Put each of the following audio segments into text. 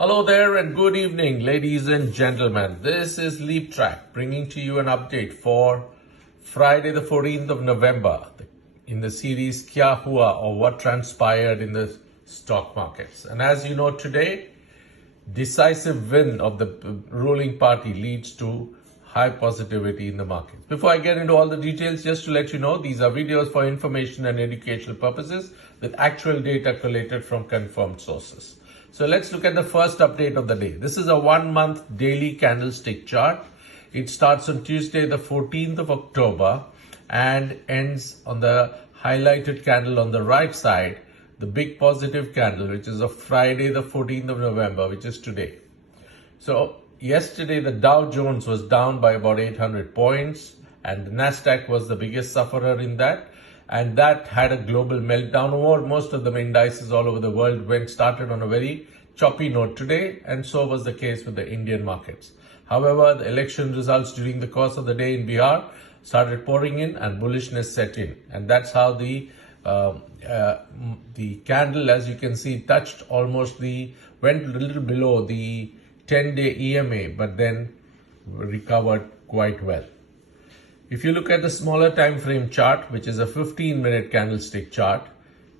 Hello there and good evening, ladies and gentlemen. This is LEAPTRAC bringing to you an update for Friday the 14th of November in the series Kya Hua, or what transpired in the stock markets. And as you know, today, decisive win of the ruling party leads to high positivity in the markets. Before I get into all the details, just to let you know, these are videos for information and educational purposes with actual data collated from confirmed sources. So let's look at the first update of the day. This is a 1 month daily candlestick chart. It starts on Tuesday, the 14th of October and ends on the highlighted candle on the right side, the big positive candle, which is a Friday, the 14th of November, which is today. So yesterday, the Dow Jones was down by about 800 points and the NASDAQ was the biggest sufferer in that. And that had a global meltdown. Most of the indices all over the world started on a very choppy note today, and so was the case with the Indian markets. However, the election results during the course of the day in Bihar started pouring in and bullishness set in. And that's how the candle, as you can see, went a little below the 10-day EMA, but then recovered quite well. If you look at the smaller time frame chart, which is a 15-minute candlestick chart,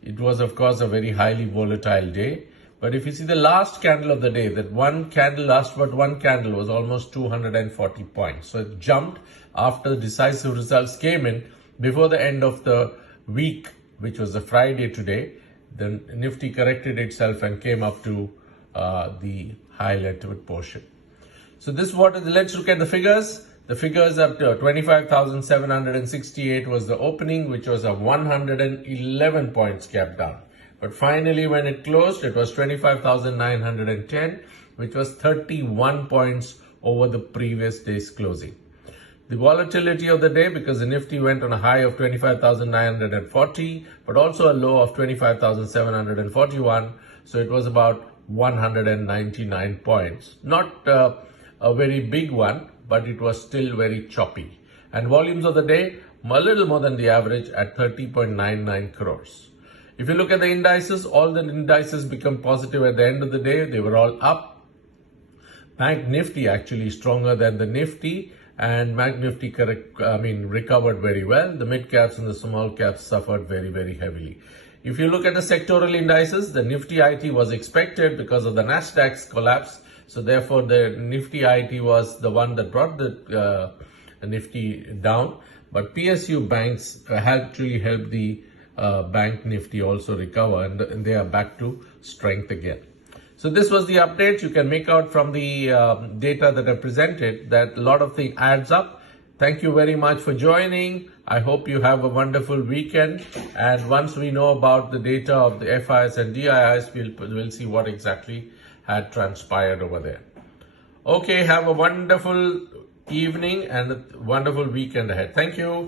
it was of course a very highly volatile day. But if you see the last candle of the day, that one candle was almost 240 points. So it jumped after the decisive results came in before the end of the week, which was a Friday today. The Nifty corrected itself and came up to the highlighted portion. So let's look at the figures. The figures up to 25,768 was the opening, which was a 111 points gap down. But finally, when it closed, it was 25,910, which was 31 points over the previous day's closing. The volatility of the day, because the Nifty went on a high of 25,940, but also a low of 25,741. So it was about 199 points. Not a very big one, but it was still very choppy. And volumes of the day, a little more than the average at 30.99 crores. If you look at the indices, all the indices become positive at the end of the day. They were all up. BANKNIFTY actually stronger than the Nifty, and BANKNIFTY recovered very well. The mid caps and the small caps suffered very, very heavily. If you look at the sectoral indices, the NIFTY IT was expected because of the NASDAQ's collapse. So therefore, the NIFTY IT was the one that brought the Nifty down. But PSU banks actually helped the BANKNIFTY also recover, and they are back to strength again. So this was the update. You can make out from the data that I presented that a lot of things adds up. Thank you very much for joining. I hope you have a wonderful weekend. And once we know about the data of the FIs and DIIs, we'll see what exactly had transpired over there. Okay, have a wonderful evening and a wonderful weekend ahead. Thank you.